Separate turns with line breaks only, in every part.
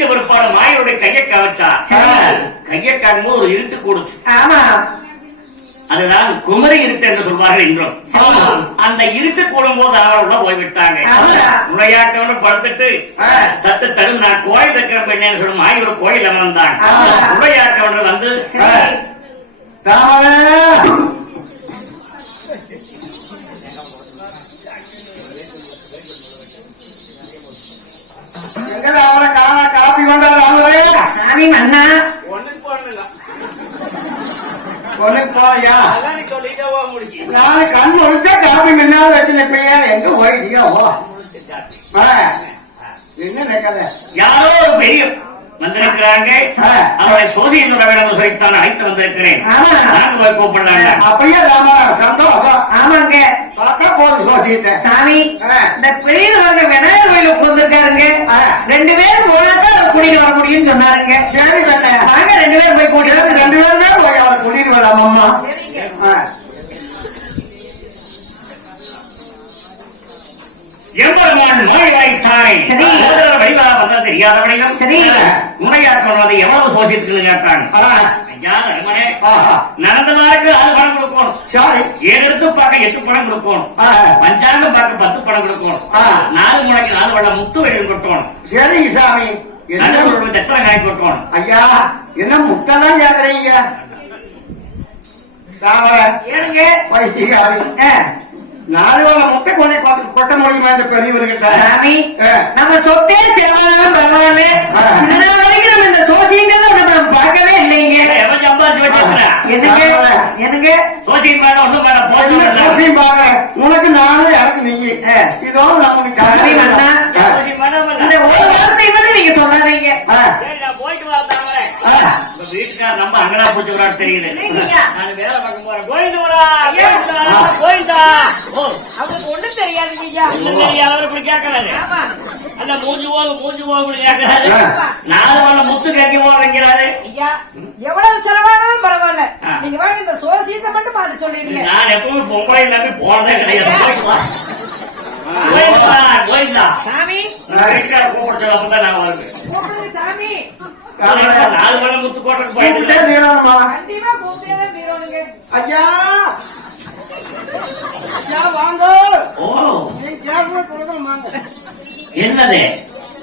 வெடிச்ச பிற்பாடு மாயனுடைய கையை கவச்சா. கையை காக்கும்போது ஒரு இருட்டு கூடுச்சு அதுதான் குமரி இருட்டு என்று சொல்வார்கள் இன்றும். அந்த இருட்டு கூடும் போது அவர் உள்ள போய்விட்டாங்க
ஆமா.
உரையாட்டோட படுத்துட்டு. தத்து தடு நான் கோயில் இருக்கிற பெண்ணு சொல்லும் மாய் ஒரு கோயில் அமர்ந்தான்
ஆமா.
உரையாட்டவர்கள் வந்து
சாமி மன்னா
ஒண்ணுக்கு போலையா கண் முடிச்சா முன்னால வச்சு நிப்பீங்க எங்க போயிட்டீங்க ஓ. என்ன நிக்கல
யாரோ ஒரு பெரிய வந்திருக்கிறாங்க.
ஆ.
அவரை சோதி என்று வேணும் சொல்லித்தான் அழைத்து வந்திருக்கிறேன்.
ஆமா.
நான் போய் கூப்பிடலாங்க
அப்படியே சந்தோஷம்.
ஆமாங்க.
பார்த்தா போதும் சோசிட்டேன்
சாமி. இந்த பெரிய விநாயகர் கோயில் உட்கார்ந்துருக்காருங்க. ரெண்டு பேரும் போனாதான் முடியும்னு சொன்னாருங்க
சரி தானே
வாங்க ரெண்டு பேரும் போய் கூட்டிட்டு
ரெண்டு பேருமே போய் அவரை கூட்டிட்டு வரலாம் அம்மா.
எம்பெருமான் நோய் வாய்த்தானே
சரி.
வழிவா வந்தா தெரியாதவனையும்
சரி.
முறையாற்றம் வந்து எவ்வளவு சோசித்துன்னு கேட்டாங்க
ஆ.
ஐயா தருமனே
ஆஹா.
நடந்ததாருக்கு ஆறு பணம் கொடுக்கணும்
சரி
ஏழு பார்க்க எட்டு பணம் கொடுக்கணும். பஞ்சாங்கம் பார்க்க பத்து பணம் கொடுக்கணும். நாலு முறைக்கு நாலு வள்ள முத்து வெளியில் கொடுக்கணும்
சரிங்க சாமி என்ன? ஐயா என்ன முட்டெல்லாம் கேக்குறீங்க?
ஆ,
நாலு வேளை முட்டை கொண்டே கொட்ட- முடியுமா இந்த பெரியவர்கிட்ட?
சாமி. நம்ம சொத்தே செலவானாலும் பரவாயில்ல. இதனால வரைக்கும் நம்ம இந்த சோசியங்கள் நம்ம பார்க்கவே இல்லைங்க. என்னங்க. என்னங்க?
சோசியம் வேண்டாம் ஒண்ணும் வேண்டாம்
என்ன
போச்சு
சோசியம் பாக்குறேன் உனக்கு நானும் எனக்கு நீங்க. இதோட நம்ம
சாமி மன்னா.
சோசியம் வேண்டாம்
இந்த ஒரு
சரி நான் போயிட்டு வா தாமரை. வீட்டுக்கார நம்ம அங்கடா போச்சு விடாட்டு தெரியுது
இல்லைங்கய்யா.
நான் வேலை பார்க்க போறேன். கோயிந்து வரா
ஐயா.
கோயிந்தா
ஒண்ணும் தெரியாதுங்க ஐயா
ஒண்ணும் தெரியாதவர் இப்படி கேட்கறாரு.
ஆமா.
அந்த மூஞ்சி போக மூஞ்சி போக இப்படி கேட்கறாரு. நாலு முத்து கட்டி
ஐயா எவ்வளவு செலவானாலும் பரவாயில்ல. நீங்க வாங்க இந்த சோசியத்தை மட்டும் பார்த்து சொல்லிடுங்க.
நான் எப்பவுமே பொம்பளை இல்லாம போனதே கிடையாது.
சாமி
நான் வருவேன்
கூப்பிடுங்க சாமி
நாலு முத்து கோட்டை போயிட்டு
கண்டிப்பா கூப்பிட்டே
ஐயா ஐயா வாங்க
ஓ
நீங்க கொடுக்கணும் வாங்க
என்னது?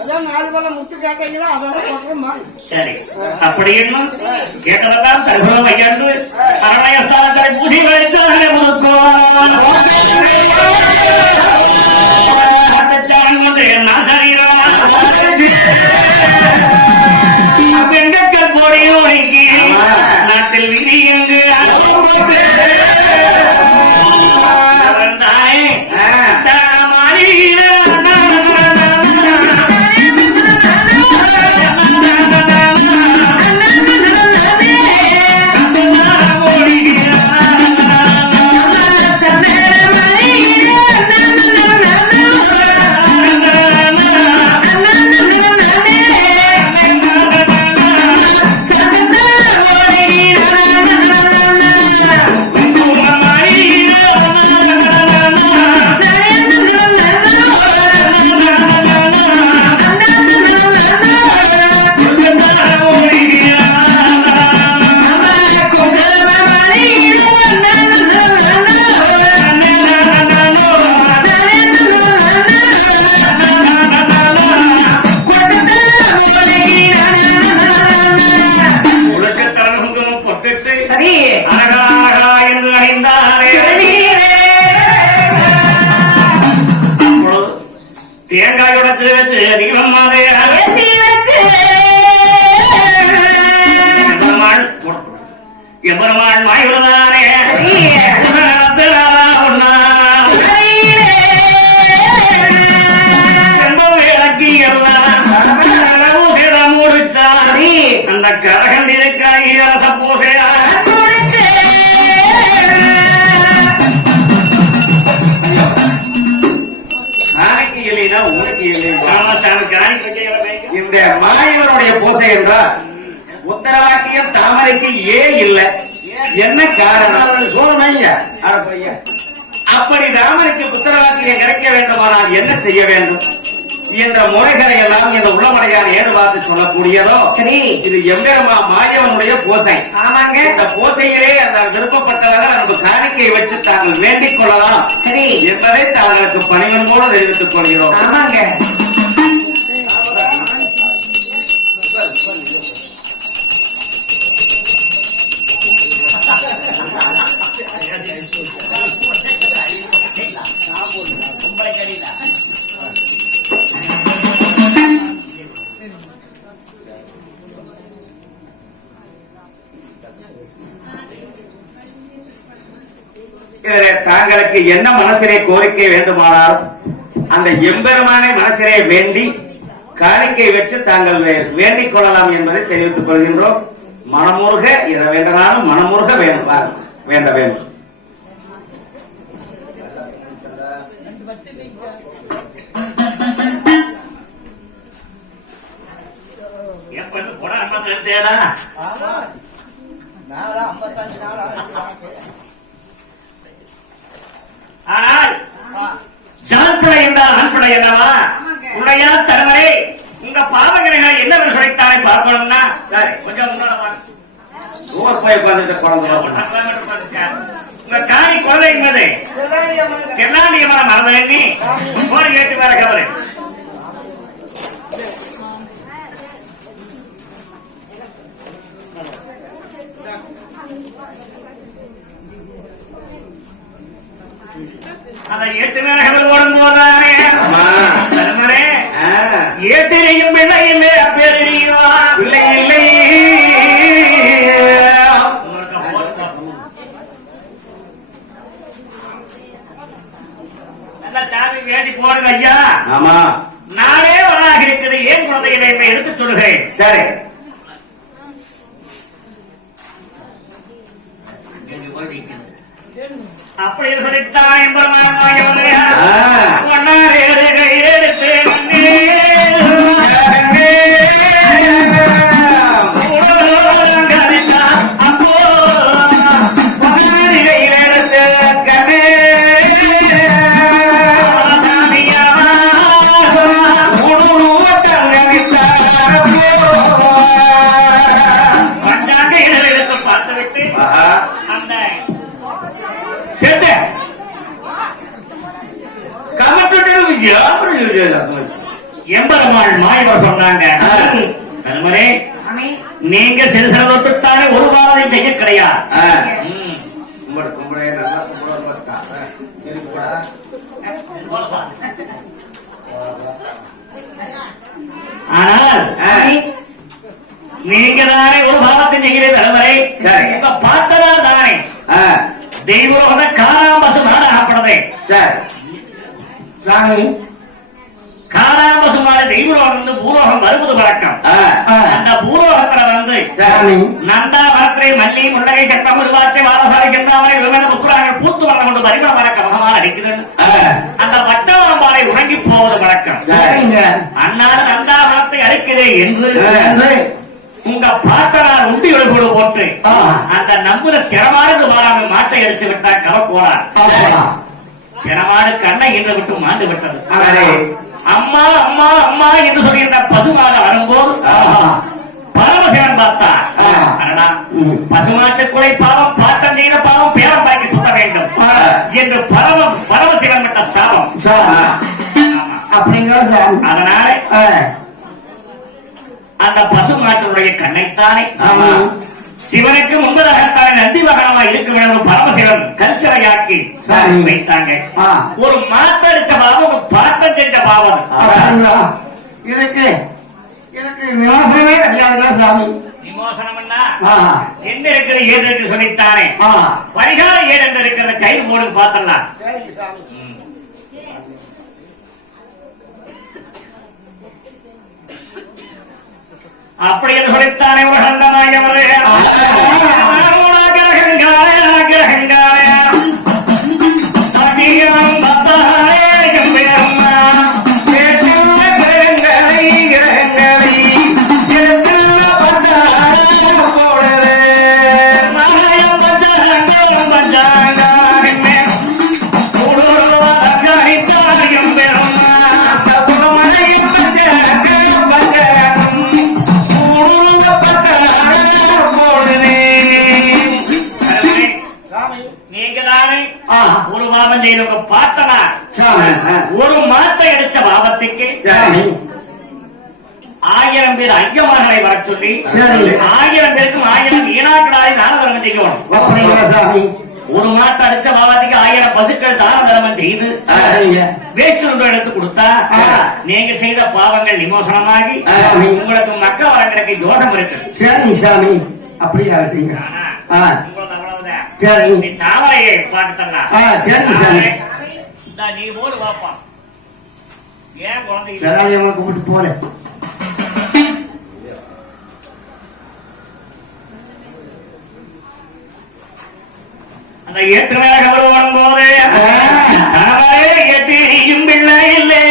அதான் நாலு வேளை முத்து கேட்டீங்களா அதான்
சரி. அப்படி இன்னும் கேட்டதெல்லாம் தருணம் வைக்கிறது அரணய ஸ்தானத்தை பூஜை வைத்து அதிலே நாட்டில் விதி எங்கு தேங்காய் உடைச்சு வச்சு. தீபம் எம்பெருமாள் மாயுள்ளதானே
இந்த மாயவனுடைய பூசை என்றால் உத்தரவாக்கியம் தாமரைக்கு ஏ இல்ல? என்ன காரணம்? பையன். அப்படி ராமனுக்கு புத்திரவாக்கியம் கிடைக்க வேண்டுமானால் என்ன செய்ய வேண்டும்? என்ற முறைகளை எல்லாம் இந்த உள்ளமடையான் ஏடு பார்த்து சொல்லக்கூடியதோ
சரி.
இது எம்பெருமா மாயவனுடைய பூசை
ஆமாங்க.
இந்த பூசையிலே அந்த விருப்பப்பட்டவர்கள் நம்ம காணிக்கையை வச்சு தாங்கள் வேண்டிக் கொள்ளலாம்.
சரி.
என்பதை தாங்களுக்கு பணிவன்போடு தெரிவித்துக் கொள்கிறோம்.
ஆமாங்க.
என்ன மனசிலே கோரிக்கை வேண்டுமானாலும் அந்த எம்பெருமானை மனசிலே வேண்டி காணிக்கை வச்சு தாங்கள் வேண்டிக் கொள்ளலாம் என்பதை தெரிவித்துக் கொள்கின்றோம். மனமுருக இதை வேண்டனாலும் மனமுருக வேண்டும் வேண்ட வேண்டும்.
எப்ப கூட அம்மா தேடா. ஆனால் ஜான்பிள்ளை என்றால் ஆண்பிள்ளை என்னவா உன்னையா தலைவரே உங்க பாவங்களை என்ன சொல்லித்தானே பார்க்கணும்னா. கொஞ்சம்.
ஊர் போய் உட்கார்ந்துட்டு குழந்தை.
உங்க காணி குழந்தை என்பது? செல்லாண்டியமான மரபு எண்ணி போர் கேட்டு வேற கவலை. எட்டு மேல கவல் ஓடும் போதானே?
ஆமா.
தருமரே
ஆ,
ஏத்திரையும் பிள்ளை இல்லை அப்பேரியும் ஆனால் நீங்க தானே ஒரு பாவத்தை செய்கிற தலைவரை.
சரி.
உங்க பார்த்தனா தானே. தெய்வரோக காராம்பசு நாடகப்படுது
சாமி
காராம்பசு மாடு தெய்வரோகம் வந்து பூலோகம் வருவது வழக்கம். அந்த பூலோகத்துல வந்து நந்தா வளத்திரை மல்லி முண்டகை சட்டம் உருவாச்சை வாரசாலை செந்தாமரை விமன புஷ்பராங்கள் பூத்து வளர்ந்து கொண்டு பரிமள அடிக்குது அந்த வட்டவரம்பாறை உறங்கி போவது வழக்கம்
சரிங்க.
அன்னாடு நந்தா வளத்தை அழைக்கிறே என்று உங்க பாத்தனார் உண்டி எழுப்போடு போட்டு. அந்த நம்புற சிரமானது வாராம மாட்டை அடிச்சு விட்டா கவக்கோரா சிரமாடு கண்ணை என்று விட்டு மாண்டு விட்டது. அம்மா அம்மா அம்மா என்று சொல்லியிருந்த பசுமாக வரும்போது. பரமசிவன் பார்த்தா. பசுமாட்டு குலை பாவம் செய்த பாவம் பேரம் பாக்கி சுத்த வேண்டும். என்று பரம
அப்படிங்களா
அதனால அந்த பசுமாட்டினுடைய கண்ணைத்தானே
ஆமா.
சிவனுக்கு முன்பதாகத்தானே நந்தி வாகனமா இருக்க வேண்டும் பரமசிவன் கல்ச்சரையாக்கி
சரி.
வைத்தாங்க. ஒரு மாத்தடிச்ச பாவம் ஒரு பாட்டம் செஞ்ச பாவம்?
இதுக்கு இதுக்கு விமர்சனமே கிடையாதுங்களா சாமி
விமோசனம்னா. என்ன இருக்குது ஏது இருக்கு சொல்லித்தானே. பரிகாரம் ஏது என்று இருக்கிறத கை மூடு பார்த்தலாம் அப்படி என்று சொல்லித்தானே ஒரு கண்டமாயவர் கிரகங்காய
சரி.
ஆயிரம் ஈனாக்களாய் தான தர்மம் செய்யணும் ஒரு மாட்டு அடிச்ச பாவத்துக்கு ஆயிரம் பசுக்கள் தான தர்மம் செய்து வேஸ்ட் ஒன்று எடுத்து கொடுத்தா. நீங்க செய்த பாவங்கள் விமோசனமாகி. உங்களுக்கு மக்க வரங்களுக்கு யோகம் இருக்கு
சரிங்க சாமி. அப்படியே
அவ்வளவுதான்.
சரி
தாமரையை
ஆ சரிங்க சாமி.
நீ போடு வாப்பா. ஏன் குழந்தை
கூப்பிட்டு போறேன்.
அந்த ஏற்று மேல கவர் வரும்போது தாமரை ஏற்றியும் பிள்ளை இல்லை.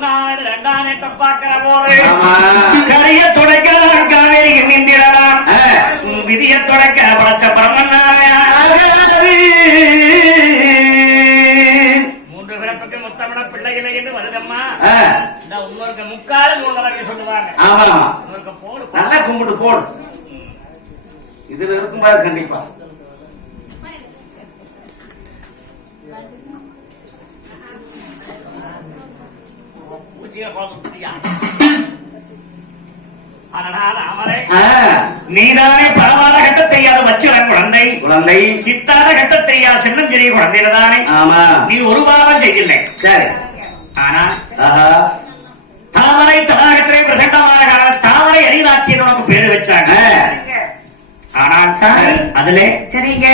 இந்த ஒன்னாடு ரெண்டாம் பாக்குற போது. கரைய துடைக்கலாம் காவேரி நின்றிடலாம்
ஆ.
விதிய துடைக்க படைச்ச பிரம்மன்னாயா மூன்று பிறப்புக்கு முத்தமிட பிள்ளைகளை என்று வருதம்மா.
ஆ,
இந்த உங்களுக்கு முக்கால சொல்லுவாங்க.
ஆமா
போடு
நல்லா கும்பிட்டு போடு. இதுல இருக்கும்போது கண்டிப்பா. ஆ,
நீதானே பரவாத கட்ட தெரியாத வச்சுடன் குழந்தை.
குழந்தை.
சித்தாத கட்ட தெரியாத சின்னஞ்சிறிய குழந்தையில தானே
ஆமா.
நீ ஒரு பாவம் செய்யலை.
சரி.
ஆனா தாமரை தடாகத்திலே பிரசண்டமான காரணம் தாமரை அரியலாட்சியர் உனக்கு பேரு வச்சாங்க. ஆனால்
சாமி.
அதிலே
சரிங்க.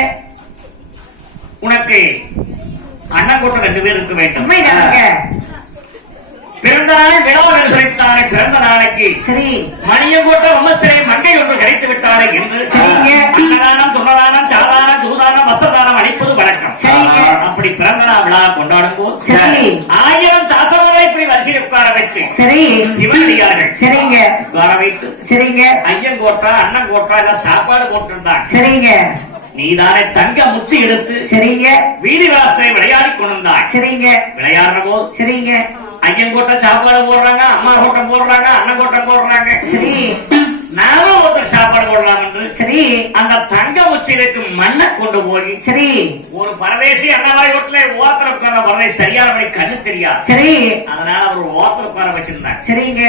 உனக்கு அண்ணன் கூட்டம் ரெண்டு பேர் இருக்க வேண்டும். பிறந்த நாள் விழாவில் சுரைத்தானே பிறந்த நாளைக்கு.
சரி.
மணியங்கோட்ட உமஸ்திரை மங்கை ஒன்று கிடைத்து விட்டாரே என்று.
சரிங்க.
அன்னதானம் துன்னதானம் சாதானம் சூதானம் வஸ்திரதானம் அளிப்பது வழக்கம்
சரிங்க.
அப்படி பிறந்த நாள் விழா கொண்டாடும் போது
சரி.
ஆயிரம் சாசவர்களை இப்படி வரிசையில் உட்கார வச்சு
சரி.
சிவனடியார்கள்
சரிங்க.
உட்கார வைத்து
சரிங்க.
ஐயன் கோட்டா அண்ணன் கோட்டா எல்லாம் சாப்பாடு போட்டிருந்தாங்க
சரிங்க.
நீதானே தங்க முச்சி எடுத்து
சரிங்க.
வீதி வாசலை விளையாடி கொண்டிருந்தாய்.
சரிங்க.
விளையாடுற போது
சரிங்க.
ஐயன் கோட்டை சாப்பாடு போடுறாங்க அம்மா கோட்டம் போடுறாங்க அண்ணன் கோட்டம் போடுறாங்க.
சரி
நாமும் ஒருத்தர் சாப்பாடு போடலாம் என்று
சரி
அந்த தங்க உச்சிலுக்கு மண்ணை கொண்டு போய்
சரி
ஒரு பரதேசி அண்ணாவாய் வீட்டுல ஓரத்துல உட்கார்ந்த பரதேசி சரியானபடி கண்ணு தெரியாது.
சரி.
அதனால அவர் ஓரத்துல உட்கார வச்சிருந்தாங்க
சரிங்க.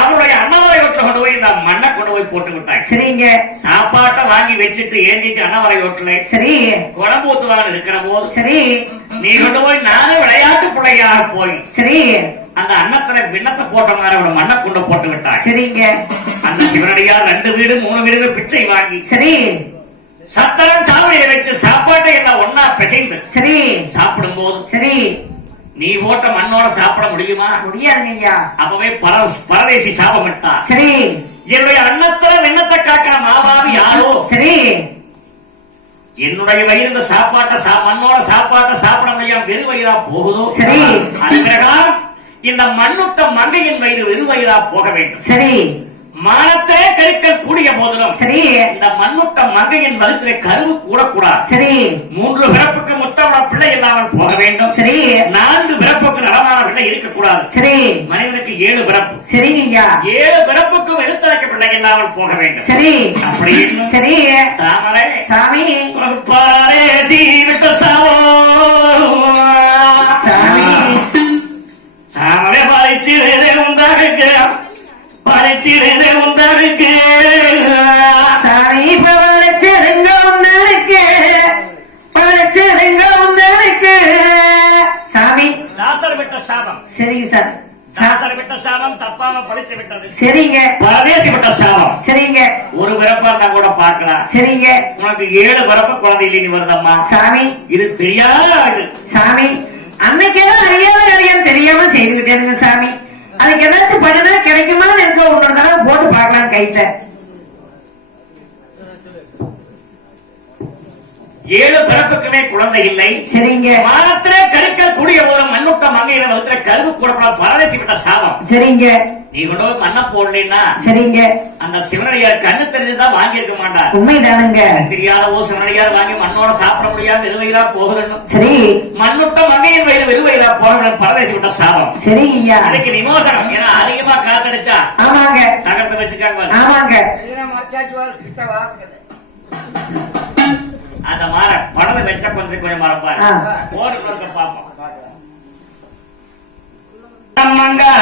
அவருடைய அண்ணாவாய் வீட்டுல கொண்டு போய் இந்த மண்ணை கொண்டு போய் போட்டு விட்டாங்க
சரிங்க.
சாப்பாட்டை வாங்கி வச்சுட்டு ஏந்திட்டு அண்ணாவாய் வீட்டுல
சரி.
குழம்பு ஊத்துவாங்க இருக்கிற போது
சரி.
நீ கொண்டு போய் நானே விளையாட்டு பிள்ளையாக போய்.
சரி.
அந்த அன்னத்துல விண்ணத்தை போட்ட மாதிரி அவரோட மண்ணை கொண்டு போட்டு விட்டாங்க.
சரிங்க.
அந்த சிவனடியார் ரெண்டு வீடு மூணு வீடு பிச்சை வாங்கி
சரி.
சத்தரம் சாவடியை வச்சு சாப்பாட்டை எல்லாம் ஒன்னா பிசைந்து
சரி.
சாப்பிடும் போது
சரி.
நீ போட்ட மண்ணோட சாப்பிட முடியுமா?
முடியாதுங்க ஐயா
அப்பவே பர பரதேசி சாபமிட்டா
சரி.
என்னுடைய அன்னத்துல விண்ணத்தை காக்கிற மாபாவி யாரோ?
சரி.
என்னுடைய வயிறு சாப்பாட்டை மண்ணோட சாப்பாட்டை சாப்பிட முடியாம வெறு வயிறா போகுதோ?
சரி.
அது பிரகாரம் இந்த மண்ணுட்ட மங்கையின் வயிறு வெறு வயிறா போக வேண்டும்.
சரி.
மானத்திலே கருக்கள் கூடிய போதிலும்
சரி.
இந்த மண்ணுட்ட மங்கையின் வயிற்றிலே கருவு கூடக்கூடாது.
சரி.
மூன்று பிறப்புக்கு முத்தமிழ பிள்ளை இல்லாமல் போக வேண்டும்.
சரி.
நான்கு பிறப்புக்கு நடமான பிள்ளை இருக்கக்கூடாது.
சரி.
மனிதனுக்கு ஏழு பிறப்பு.
சரிங்க ஐயா
ஏழு பிறப்புக்கும் எடுத்துரைக்க பிள்ளை இல்லாமல் போக வேண்டும்.
சரி.
அப்படி
சரி.
தாமரை
சாமி.
பாரே ஜீவித்த சாவோ. பறிச்சிருதே உண்டாருக்கு பறிச்சிருதே உண்டாருக்கு
சாமி இப்ப வளைச்சதுங்க உன்னருக்கு வளைச்சதுங்க உன்னருக்கு சாமி.
தாசர் விட்ட சாபம்.
சரிங்க சார். சா-
தாசர் விட்ட சாபம் தப்பாம படிச்சு விட்டது.
சரிங்க.
பரதேசி விட்ட சாபம்.
சரிங்க.
ஒரு பிறப்பா இருந்தா கூட பார்க்கலாம்.
சரிங்க.
உனக்கு ஏழு பிறப்பு குழந்தை இல்லைன்னு வருதம்மா.
சாமி.
இது தெரியாத இது
சாமி அன்னைக்கெல்லாம் அறியாத அறியாம தெரியாம செய்துகிட்டேனுங்க சாமி. அதுக்கு ஏதாச்சும் பண்ணுனா கிடைக்குமான்னு இருக்க ஒன்னொரு தடவை போட்டு பார்க்கலாம் கைட்ட
ஏழு பிறப்புக்குமே குழந்தை இல்லை.
சரிங்க.
வானத்திலே கருக்கள் கூடிய ஒரு மண்ணுட்ட மங்கையில வகுத்துல கருவு கூடப்பட பரதேசி விட்ட சாபம்.
சரிங்க.
நீ கொண்டு போய் மண்ணை போடலைன்னா
சரிங்க.
அந்த சிவனடியார் கண்ணு தெரிஞ்சுதான் வாங்கி இருக்க மாட்டார்.
உண்மைதானுங்க.
தெரியாத ஓ சிவனடியார் வாங்கி மண்ணோட சாப்பிட முடியாம வெறுவையிலா போகுதுன்னு
சரி.
மண்ணுட்ட மங்கையின் வயிறு வெறுவையிலா போன பரதேசி விட்ட சாபம்.
சரி ஐயா.
அதுக்கு விமோசனம். ஏன்னா அதிகமா காத்தடிச்சா
ஆமாங்க.
தகர்த்து வச்சுக்காங்க.
ஆமாங்க.
அந்த மாற படத்தை வச்ச கொஞ்சம் கொஞ்சம் மரப்பாரு
ஆ.
ஓடு கொடுக்க பாப்போம். மங்கார